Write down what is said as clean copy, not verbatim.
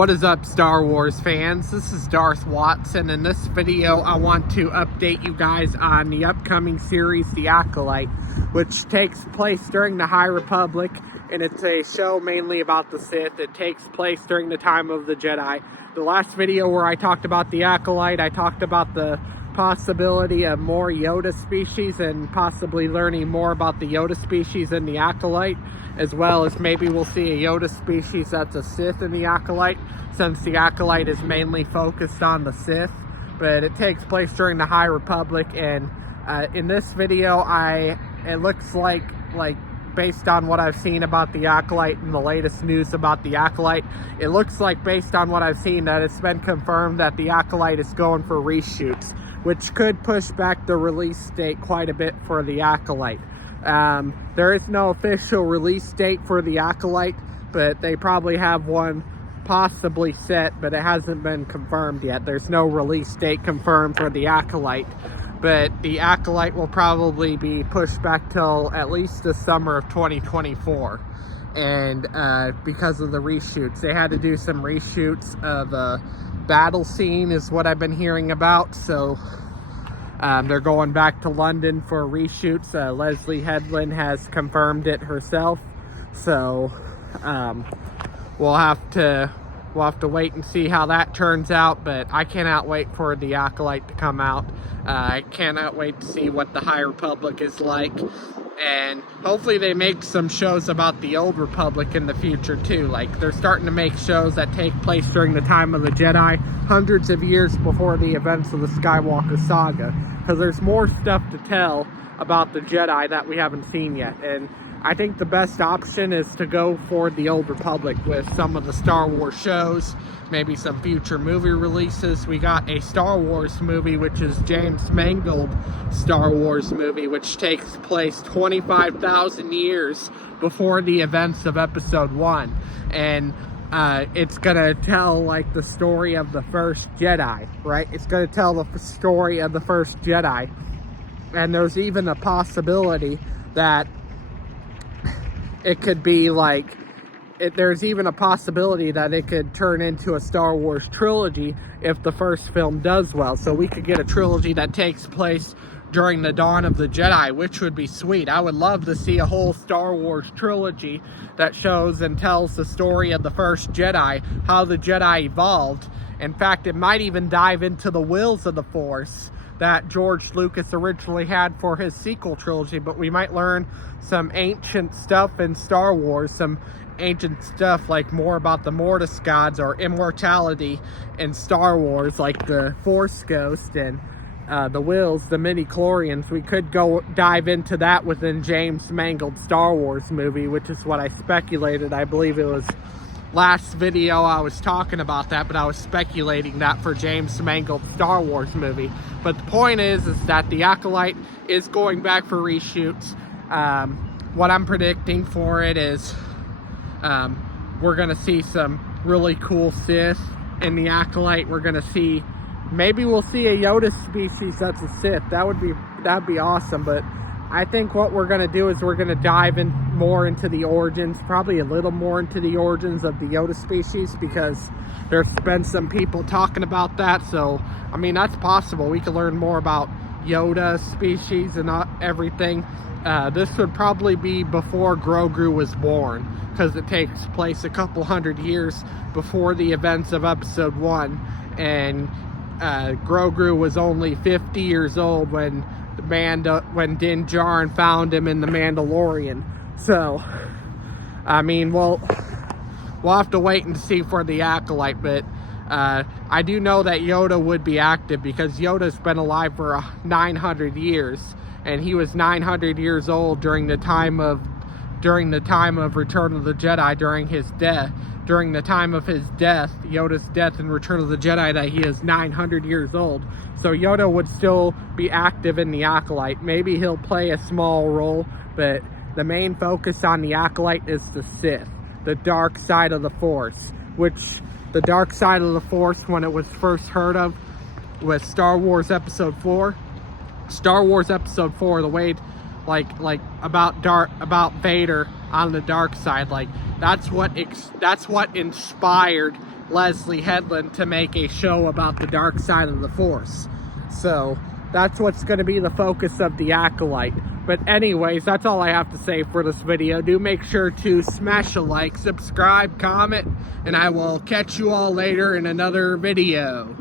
What is up, Star Wars fans? This is Darth Watson. In this video, I want to update you guys on the upcoming series, The Acolyte, which takes place during the High Republic, and it's a show mainly about the Sith. It takes place during the time of the Jedi. The last video where I talked about The Acolyte, I talked about the possibility of more Yoda species and possibly learning more about the Yoda species in the Acolyte, as well as maybe we'll see a Yoda species that's a Sith in the Acolyte, since the Acolyte is mainly focused on the Sith. But it takes place during the High Republic, and in this video it looks like based on what I've seen about the Acolyte and the latest news about the Acolyte, it looks like, based on what I've seen, that it's been confirmed that the Acolyte is going for reshoots, which could push back the release date quite a bit for the Acolyte. There is no official release date for the Acolyte, but they probably have one possibly set, but it hasn't been confirmed yet. There's no release date confirmed for the Acolyte, but the Acolyte will probably be pushed back till at least the summer of 2024. And because of the reshoots, they had to do some reshoots of a battle scene is what I've been hearing about. So they're going back to London for reshoots. Leslie Headland has confirmed it herself. So we'll have to wait and see how that turns out. But I cannot wait for the Acolyte to come out. I cannot wait to see what the High Republic is like. And hopefully they make some shows about the Old Republic in the future too. Like, they're starting to make shows that take place during the time of the Jedi, hundreds of years before the events of the Skywalker saga. Because there's more stuff to tell about the Jedi that we haven't seen yet. And I think the best option is to go for the Old Republic with some of the Star Wars shows, maybe some future movie releases. We got a Star Wars movie, which is James Mangold Star Wars movie, which takes place 25,000 years before the events of Episode 1. And it's gonna tell like the story of the first Jedi, right? It's gonna tell the story of the first Jedi. And there's even a possibility that it could be like, there's even a possibility that it could turn into a Star Wars trilogy if the first film does well. So we could get a trilogy that takes place during the dawn of the Jedi, which would be sweet. I would love to see a whole Star Wars trilogy that shows and tells the story of the first Jedi, how the Jedi evolved. In fact, it might even dive into the wills of the Force that George Lucas originally had for his sequel trilogy. But we might learn some ancient stuff in Star Wars, some ancient stuff like more about the Mortis gods or immortality in Star Wars, like the Force Ghost and the wills, the midi-chlorians. We could go dive into that within James Mangold Star Wars movie, which is what I speculated. I believe it was last video I was talking about that, but I was speculating that for James Mangold Star Wars movie. But the point is that the Acolyte is going back for reshoots. What I'm predicting for it is we're gonna see some really cool Sith in the Acolyte. We're gonna see, maybe we'll see a Yoda species that's a Sith. That'd be awesome. But I think what we're gonna do is we're gonna dive in more into the origins, probably a little more into the origins of the Yoda species, because there's been some people talking about that. So I mean, that's possible. We could learn more about Yoda species and everything. This would probably be before Grogu was born, because it takes place a couple hundred years before the events of Episode 1, and Grogu was only 50 years old when Din Djarin found him in The Mandalorian. So I mean, we'll have to wait and see for the Acolyte. But I do know that Yoda would be active, because Yoda's been alive for 900 years, and he was 900 years old during the time of Return of the Jedi, during the time of his death, Yoda's death in Return of the Jedi, that he is 900 years old. So Yoda would still be active in the Acolyte. Maybe he'll play a small role, but the main focus on the Acolyte is the Sith, the dark side of the Force, which the dark side of the Force, when it was first heard of, was Star Wars Episode 4. Star Wars Episode 4, the way about Vader on the dark side, like that's what inspired Leslie Headland to make a show about the dark side of the Force. So that's what's going to be the focus of the Acolyte. But anyways, that's all I have to say for this video. Do make sure to smash a like, subscribe, comment, and I will catch you all later in another video.